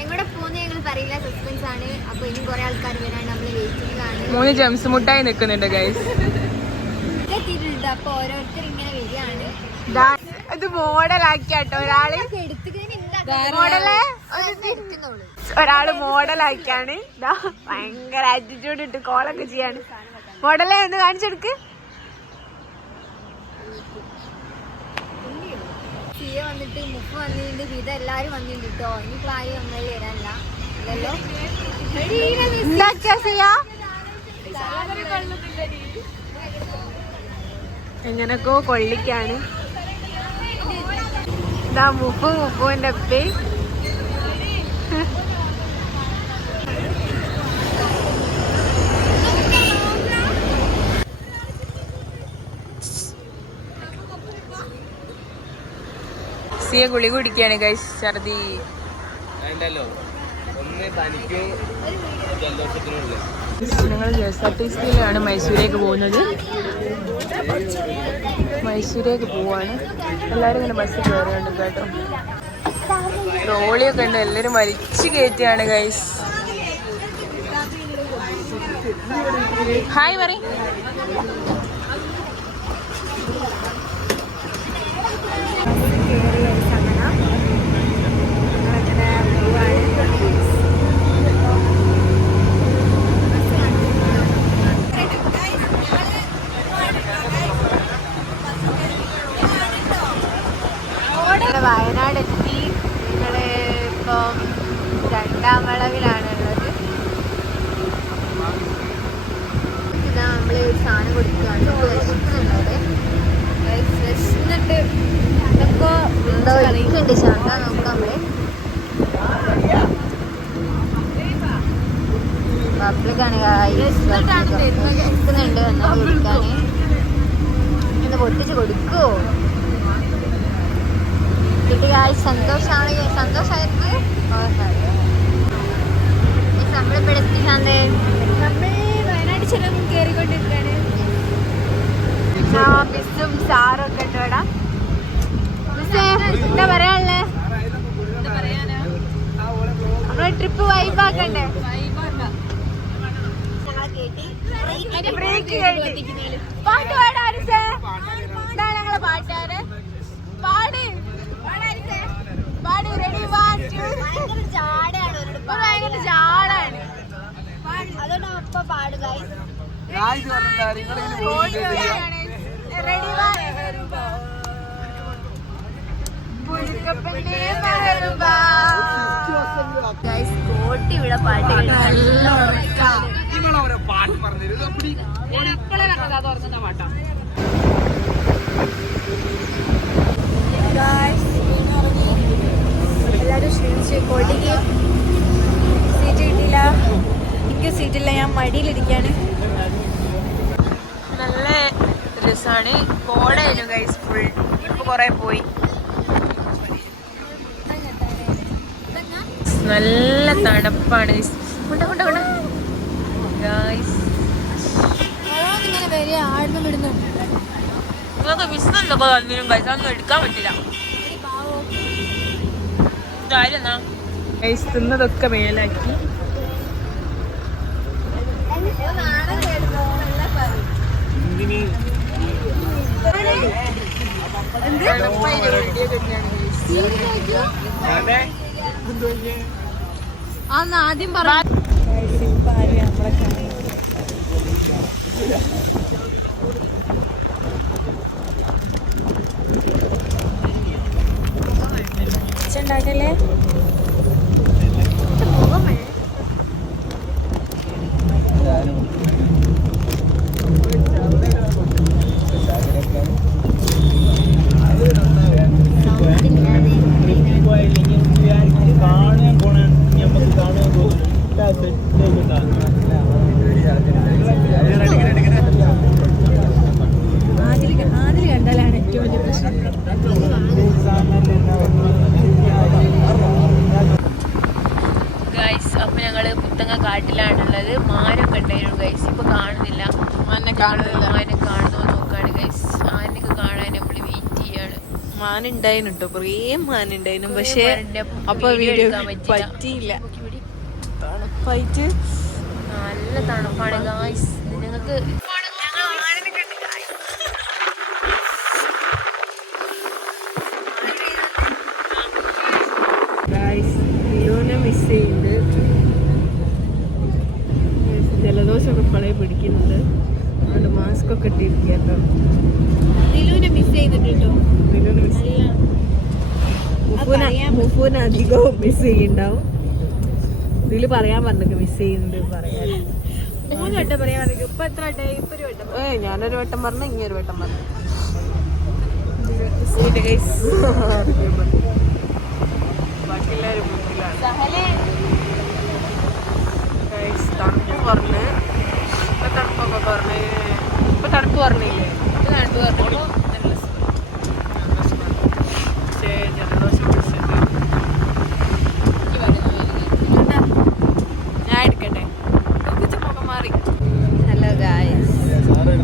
എങ്ങോട്ട് പോകുന്ന ഞങ്ങൾ പറയില്ല, സസ്പെൻസ് ആണ്. അപ്പൊ ഇനി കുറെ ആൾക്കാർ വരാണ്ട് നമ്മൾ വെയിറ്റിംഗിലാണ്. 3 ജംസ് മുട്ടായി നിൽക്കുന്നുണ്ട് ഗൈസ്. എത്തിയിട്ടുണ്ട്. അപ്പൊ ഓരോരുത്തർ ഇങ്ങനെ വരികയാണ്. ഇത് മോഡലാക്കിയാട്ടോ ഒരാള്, ഒരാള് മോഡലാക്കിയാണ്. ഭയങ്കര ആറ്റിറ്റ്യൂഡ് ഇട്ട് കോളൊക്കെ ചെയ്യാണ്. മോഡലേ ഒന്ന് കാണിച്ചെടുക്ക്. സിയ വന്നിട്ട്, മുഫ് വന്നിട്ടുണ്ട്, വിധ എല്ലാരും വന്നിട്ടുണ്ട് കേട്ടോ. ഇനി ക്ലാരി വന്നാലും വരാനില്ല. എങ്ങനൊക്കെ കൊള്ളിക്കാണ്. ഇതാ മുപ്പുവിന്റെ ഉപ്പി. സിയ ഗുളി കുടിക്കാണ് ഗൈസ്, ഛർദി. ഞങ്ങൾ KSRTCയിലാണ് മൈസൂരേക്ക് പോകുന്നത്. മൈസൂരേക്ക് പോവാണ്. എല്ലാവരും ഇങ്ങനെ ബസ് കയറിയുണ്ട് കേട്ടോ. ട്രോളിയൊക്കെ ഉണ്ട്, എല്ലാവരും വലിച്ചു കയറ്റിയാണ് ഗൈസ്. ഹായ് പറ. വയനാട് എത്തി. ഞങ്ങള് ഇപ്പം 2ാം വളവിലാണുള്ളത്. ഇതാ നമ്മള് സാധനം കൊടുക്കുകയാണ്. വിശക്കുന്നുണ്ട്, വിശന്നിട്ട് ഇതൊക്കെ എന്തോ ഇരിക്കുന്നുണ്ട്. ശാന്ത നോക്കാം. നമ്മള് പബ്ലിക്കാണ് വിശക്കുന്നുണ്ട് എന്നാ കൊടുക്കാന്. ഒന്ന് പൊട്ടിച്ച് കൊടുക്കുവോ? സന്തോഷമാണ്. സന്തോഷമായിട്ട് നമ്മളിവിടെ എത്തി. ശാന്തേ, നമ്മള് വയനാട് ചുരം കയറിക്കൊണ്ടിരിക്കാണ്. മിസ്സും സാറും ഒക്കെ ഉണ്ട് ഇവിടെ. മിസ്സേ, എന്താ പറയാനുള്ളേ? നമ്മളെ ട്രിപ്പ് വൈബാക്കണ്ടേ? പാട്ട് പാടാൻ ഞങ്ങളെ പാട്ടുകാര് പാട് പാടി. റെഡി? ഭയങ്കര ജാടാണ്. അതുകൊണ്ട് അപ്പൊ പാടുക. റെഡി? കോട്ടി ഇവിടെ പാട്ട് എല്ലാവരും ക്ഷീണിച്ച്. കോട്ടിക്ക് സീറ്റ് കിട്ടിയില്ല, എനിക്ക് സീറ്റില്ല, ഞാൻ മടിയിലിരിക്കാണ്. നല്ല രസമാണ്. കോടയായിരുന്നു ഗൈസ് ഫുൾ. ഇപ്പൊ കൊറേ പോയി. നല്ല തണുപ്പാണ് ഗൈസ്. നിങ്ങൾക്ക് വിശന്നൊക്കെ തന്നിരും ഗൈസ്, അതൊന്നും എടുക്കാൻ പറ്റില്ല. ഗൈസ് തിന്നതൊക്കെ മേലാക്കി. ആദ്യം പറഞ്ഞു. ഉണ്ടാക്കല്ലേ? ആദ്യം കണ്ടാലാണ് ഏറ്റവും വലിയ പ്രശ്നം. ഗൈസ്, അപ്പൊ ഞങ്ങള് പുത്തങ്ങ കാട്ടിലാണുള്ളത്. മാനൊക്കെ ഉണ്ടായിരുന്നു ഗൈസ്, ഇപ്പൊ കാണുന്നില്ല. മാനെ കാണുന്നോ നോക്കാണ് ഗൈസ്. ആനൊക്കെ കാണാൻ നമ്മള് വെയിറ്റ് ചെയ്യാണ്. മാനുണ്ടായിരുന്നു കേട്ടോ, കുറേ മാനുണ്ടായിരുന്നു. പക്ഷെ അപ്പൊ വീഡിയോ പറ്റിയില്ല, തണുപ്പായിട്ട്. നല്ല തണുപ്പാണ് ഗായ്സ്. നിങ്ങൾക്ക് മിസ് ചെയ്യുന്നുണ്ട്. ജലദോഷമൊക്കെ പഴയ പിടിക്കുന്നുണ്ട്, അതുകൊണ്ട് മാസ്ക് ഒക്കെ ഇട്ടിരിക്കുക. മിസ് ചെയ്യുന്നുണ്ടോ? മുഫൂന് അധികവും മിസ് ചെയ്യുന്നുണ്ടാവും. ഇതില് പറയാൻ പറഞ്ഞിട്ട് മിസ് ചെയ്യുന്നുണ്ട് പറയാൻ. 3 വട്ടം പറയാൻ പറഞ്ഞു. ഇപ്പൊ എത്ര വട്ടം? ഇപ്പൊ ഒരു വട്ടം. ഞാനൊരു വട്ടം പറഞ്ഞു, ഇങ്ങൊരു വട്ടം പറഞ്ഞു. ബാക്കിയെല്ലാവരും മുന്നിലാണ്. തണുപ്പ് കുറഞ്ഞ് ഇപ്പൊ തണുപ്പൊക്കെ കുറഞ്ഞ്. ഇപ്പൊ തണുപ്പ് കുറഞ്ഞില്ലേ? തണുപ്പ് പറഞ്ഞു. പക്ഷേ ജലദോഷം പിടിച്ചിട്ട് ഞാൻ എടുക്കട്ടെ. മുഖം മാറി. ഹലോ ഗായ്സ്,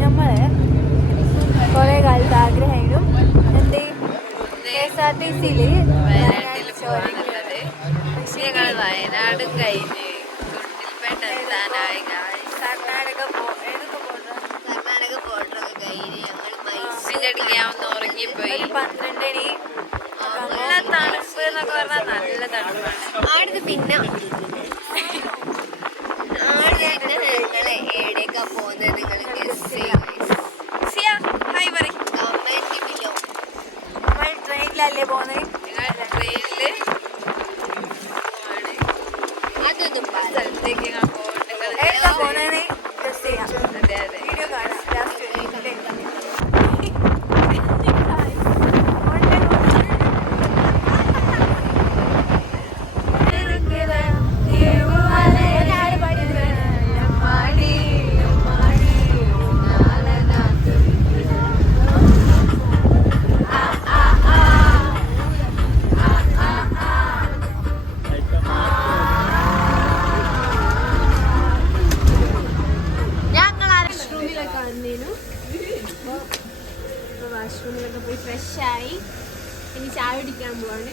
നമ്മള് കൊറേ കാലത്ത് ആഗ്രഹമായിരുന്നു എന്തേ KSRTC വയനാട്ടിൽ പോകാനുള്ളത്. പക്ഷേ ഞങ്ങൾ വയനാടും കഴിഞ്ഞ് ഗുണ്ടിൽപേട്ട എത്താനായി. കർണാടക കർണാടക ബോർഡറൊക്കെ കഴിഞ്ഞ് ഞങ്ങൾ മൈസൂരിന്റെ അടിക്കാവുന്ന ഉറങ്ങിപ്പോയി. 12 മണി. നല്ല തണുപ്പ് എന്നൊക്കെ പറഞ്ഞാൽ നല്ല തണുപ്പാണ്. ആടുന്ന് പിന്നെ ഞങ്ങളെ എവിടേക്കാ പോകുന്നത് നിങ്ങൾ ഗസ് ചെയ്യും. ഹായ് പറയും. Comment below. നമ്മൾ ട്രെയിനിലല്ലേ പോകുന്നത്? ഞങ്ങൾ ട്രെയിനില് അതൊന്നും സ്ഥലത്തേക്ക് ഞങ്ങൾ പോകേണ്ടത്. എവിടെയാ പോകുന്നത്? ജസ്റ്റ് ചെയ്യാം. അതെ അതെ. വീഡിയോ കാണാം. ലാസ്റ്റ് വാഷ്റൂമിലൊക്കെ പോയി ഫ്രഷായി ഇനി ചായ കുടിക്കാൻ പോവാണ്.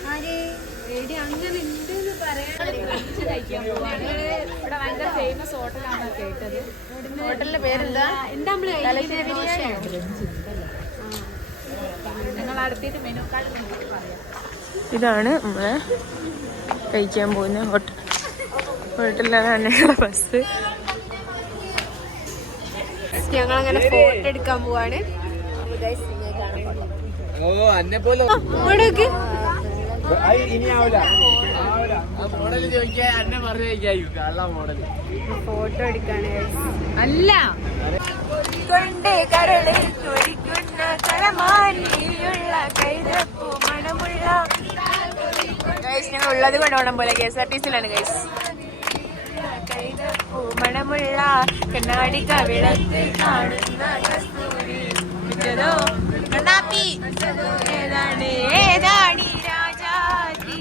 എടി അങ്ങനെ ഉണ്ടെന്ന് പറയാൻ കഴിക്കാൻ പോവാണ്. ഇവിടെ ഭയങ്കര ഫേമസ് ഹോട്ടലാണ് കേട്ടത്. ഹോട്ടലിന്റെ പേരെന്താ? എന്താ നമ്മള് ഞങ്ങൾ അടുത്തിട്ട് മെനു കാർഡ് പറയാം. ഇതാണ് നമ്മള് കഴിക്കാൻ പോകുന്ന ഹോട്ടലിലാണ് ഞങ്ങളുടെ ബസ്. ഞങ്ങളങ്ങനെ ഫോട്ടോ എടുക്കാൻ പോവാണ്. ഫോട്ടോ എടുക്കാണ്. അല്ല കൊണ്ട് കരളിൽ തുടിക്കുന്ന കളമാനിയുള്ള കൈതപ്പൂ മണമുള്ള ഗൈസ്, ഞങ്ങൾ ഉള്ളത് കൊണ്ടോണം പോലെ KSRTC-ലാണ് ഗൈസ്. കൈതപ്പൂ മണമുള്ള കണ്ണാടി കവിളത്തിൽ കാണുന്ന കസ്തൂരി കണ്ണാപ്പി ഏതാണ് ഏതാണ് രാജാജി.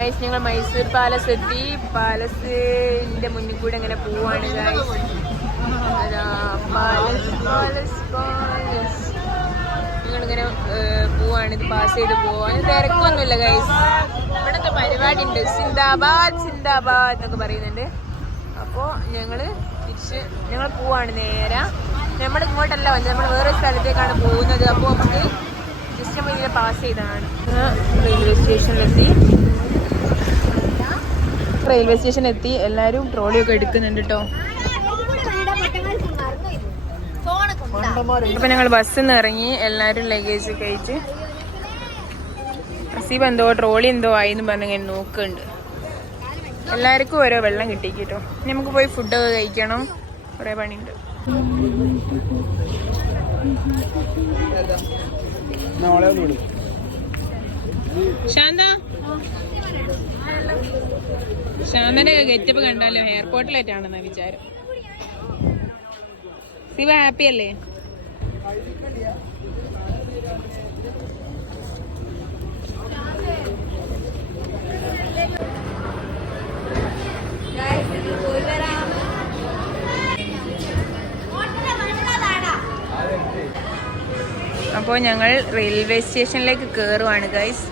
ഗൈസ്, ഞങ്ങൾ മൈസൂർ പാലസ് എത്തി. പാലസിന്റെ മുന്നിൽ കൂടെ അങ്ങനെ പോവാണ് ഗൈസ്. ഞങ്ങളിങ്ങനെ പോവാണ്. ഇത് പാസ് ചെയ്ത് പോവാൻ തിരക്കൊന്നുമില്ല ഗൈസ്. ഇവിടുത്തെ പരിപാടി ഉണ്ട്, സിന്ദാബാദ് സിന്ദാബാദ് എന്നൊക്കെ പറയുന്നുണ്ട്. അപ്പോൾ ഞങ്ങൾ പോവാണ് നേരെ. നമ്മൾ ഇങ്ങോട്ടല്ല വന്നത്, നമ്മൾ വേറെ സ്ഥലത്തേക്കാണ് പോകുന്നത്. അപ്പോൾ നമുക്ക് ജസ്റ്റ് നമ്മൾ ഇതിനെ പാസ് ചെയ്തതാണ്. റെയിൽവേ സ്റ്റേഷൻ എത്തി. എല്ലാവരും ട്രോളിയൊക്കെ എടുക്കുന്നുണ്ട് കേട്ടോ. അപ്പൊ ഞങ്ങൾ ബസ്സിൽ നിന്ന് ഇറങ്ങി. എല്ലാവരും ലഗേജ് കഴിച്ച് അസീബ് എന്തോ ട്രോളി എന്തോ ആയിന്ന് പറഞ്ഞിങ്ങനെ നോക്കുന്നുണ്ട്. എല്ലാവർക്കും ഓരോ വെള്ളം കിട്ടി കേട്ടോ. നമുക്ക് പോയി ഫുഡൊക്കെ കഴിക്കണം, കുറേ പണിയുണ്ട്. ശാന്തന്റെ ഗെറ്റപ്പ് കണ്ടാലോ എയർപോർട്ടിലേറ്റാണെന്നാ വിചാരം. ശിവ ഹാപ്പി അല്ലേ? അപ്പോൾ ഞങ്ങൾ റെയിൽവേ സ്റ്റേഷനിലേക്ക് കയറുവാണ് ഗൈസ്.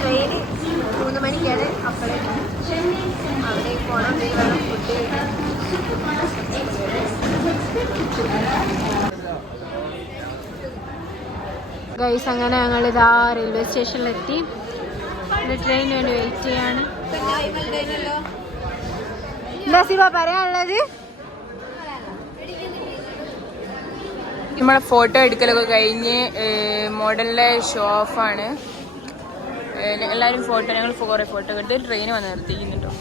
ട്രെയിൻ 3 മണിക്കാണ്. അപ്പോഴേക്കും അവിടെ പോകണം, വേണം ഫുഡ് കഴിക്കാൻ. ഗൈസ് അങ്ങനെ ഞങ്ങളിതാ റെയിൽവേ സ്റ്റേഷനിലെത്തി. ട്രെയിനിന് വേണ്ടി വെയിറ്റ് ചെയ്യാണ്. എന്താ ശിവ പറയാനുള്ളത്? നമ്മളെ ഫോട്ടോ എടുക്കലൊക്കെ കഴിഞ്ഞ് മോഡലിലെ ഷോ ഓഫാണ്. എല്ലാവരും ഫോട്ടോ, ഞങ്ങൾ കുറേ ഫോട്ടോ എടുത്ത് ട്രെയിൻ വന്ന് നിർത്തിക്കുന്നുണ്ടോ.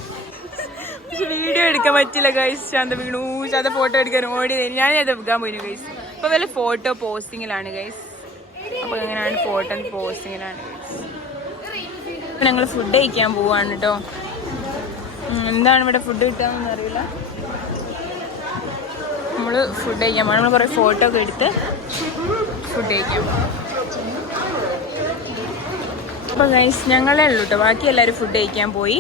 പക്ഷെ വീഡിയോ എടുക്കാൻ പറ്റില്ല ഗൈസ്. ശാന്ത വീണു. ശാന്ത ഫോട്ടോ എടുക്കാൻ ഓടി. ഞാൻ അത് എടുക്കാൻ പോയിരുന്നു ഗൈസ്. അപ്പോൾ വല്ല ഫോട്ടോ പോസ്റ്റിങ്ങിലാണ് ഗൈസ്. അപ്പോൾ ഇങ്ങനെയാണ് ഫോട്ടോ പോസ്റ്റിങ്ങിലാണ് ഗൈസ്. ഞങ്ങൾ ഫുഡ് കഴിക്കാൻ പോവാണ് കേട്ടോ. എന്താണ് ഇവിടെ ഫുഡ് കിട്ടാമെന്ന് അറിയില്ല. നമ്മൾ ഫുഡ് കഴിക്കാൻ പോകണം. നമ്മൾ കുറേ ഫോട്ടോ ഒക്കെ എടുത്ത് ഫുഡ് കഴിക്കാൻ പോകാം. അപ്പോൾ ഗൈസ് ഞങ്ങളേ ഉള്ളൂ കേട്ടോ. ബാക്കി എല്ലാവരും ഫുഡ് കഴിക്കാൻ പോയി.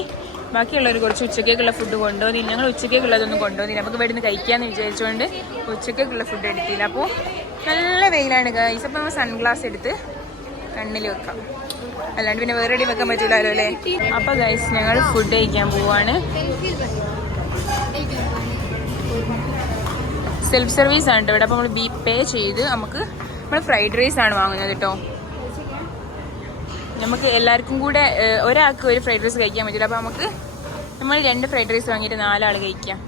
ബാക്കിയുള്ളവർ കുറച്ച് ഉച്ചക്കേക്കുള്ള ഫുഡ് കൊണ്ടുവന്നില്ല. ഞങ്ങൾ ഉച്ചക്കേക്കുള്ളതൊന്നും കൊണ്ടുവന്നില്ല. നമുക്ക് ഇവിടെ നിന്ന് കഴിക്കാമെന്ന് വിചാരിച്ചുകൊണ്ട് ഉച്ചക്കേക്കുള്ള ഫുഡ് എടുത്തില്ല. അപ്പോൾ നല്ല വെയിലാണ് ഗൈസ്. അപ്പോൾ നമ്മൾ സൺഗ്ലാസ് എടുത്ത് കണ്ണിൽ വെക്കാം. അല്ലാണ്ട് പിന്നെ വേറെ എവിടെയും വെക്കാൻ പറ്റില്ലല്ലോ അല്ലേ. അപ്പോൾ ഗൈസ് ഞങ്ങൾ ഫുഡ് കഴിക്കാൻ പോവാണ്. സെൽഫ് സർവീസ് ആണ് ഇവിടെ. അപ്പോൾ നമ്മൾ പേ ചെയ്ത് നമ്മൾ ഫ്രൈഡ് റൈസ് ആണ് വാങ്ങുന്നത് കേട്ടോ. നമുക്ക് എല്ലാവർക്കും കൂടെ ഒരാൾക്ക് ഒരു ഫ്രൈഡ് റൈസ് കഴിക്കാൻ പറ്റില്ല. അപ്പോൾ നമ്മൾ 2 ഫ്രൈഡ് റൈസ് വാങ്ങിയിട്ട് 4 ആൾ കഴിക്കാം.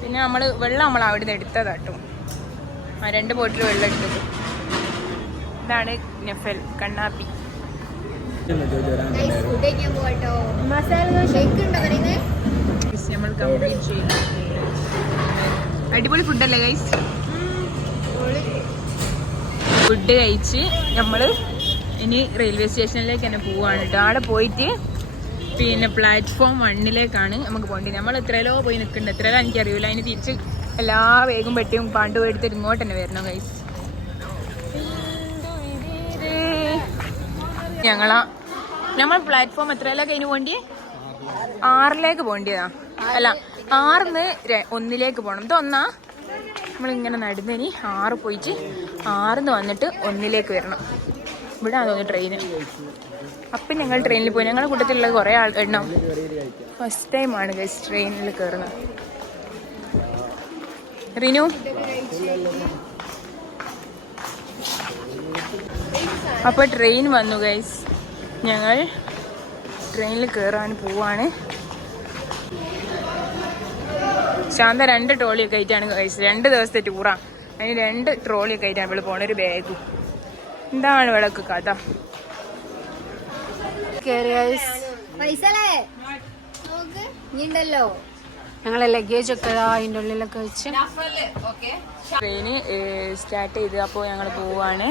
പിന്നെ വെള്ളം നമ്മൾ അവിടെ നിന്ന് എടുത്തതാട്ടോ. 2 ബോട്ടിൽ വെള്ളം എടുത്തത്. ഇതാണ് നഫൽ കണ്ണാപ്പി. നമ്മൾ കംപ്ലീറ്റ് ചെയ്തു. അടിപൊളി ഫുഡല്ലേ ഗൈസ്. ഫുഡ് കഴിച്ച് നമ്മൾ ഇനി റെയിൽവേ സ്റ്റേഷനിലേക്ക് തന്നെ പോവാണ് കേട്ടോ. അവിടെ പോയിട്ട് പിന്നെ പ്ലാറ്റ്ഫോം 1 നമുക്ക് പോകേണ്ടത്. നമ്മൾ എത്രയിലോ പോയി നിൽക്കുന്നുണ്ട്. എത്രയിലോ എനിക്കറിയില്ല. അതിന് തിരിച്ച് എല്ലാ വേഗം പെട്ടിയും പാണ്ട് എടുത്തിട്ട് ഇങ്ങോട്ട് തന്നെ വരണം ഗൈസ്. നമ്മൾ പ്ലാറ്റ്ഫോം എത്രയിലോ കഴിഞ്ഞ് പോകേണ്ടിയേ? 6ലേക്ക് പോകേണ്ടിയതാ. അല്ല 6-ന്ന് 1-ലേക്ക് പോകണം. ഇത് 1-ആ. നമ്മളിങ്ങനെ നടന്നിനി 6 പോയിട്ട് 6-ന്ന് വന്നിട്ട് 1-ലേക്ക് വരണം. ഇവിടെ തോന്നുന്നു ട്രെയിന്. അപ്പം ഞങ്ങൾ ട്രെയിനിൽ പോയി. ഞങ്ങളുടെ കൂട്ടത്തിലുള്ള കുറേ എണ്ണം ഫസ്റ്റ് ടൈമാണ് ഗൈസ് ട്രെയിനിൽ കയറുന്നത്. റിനു അപ്പോൾ ട്രെയിൻ വന്നു ഗൈസ്. ഞങ്ങൾ ട്രെയിനിൽ കയറാൻ പോവാണ്. ശാന്ത 2 ട്രോളിയൊക്കെ ആയിട്ടാണ് ഗൈസ്. 2 ദിവസത്തെ ടൂറാണ്. അതിന് 2 ട്രോളിയൊക്കെ ആയിട്ടാണ് ഇവിടെ പോണ. ഒരു ബാഗും. എന്താണ് വിളക്ക് കഥ. ഞങ്ങളെ ലഗേജ് ഒക്കെ അതിൻ്റെ ഉള്ളിലൊക്കെ വെച്ച് ട്രെയിന് സ്റ്റാർട്ട് ചെയ്ത്. അപ്പോൾ ഞങ്ങൾ പോവാണ്.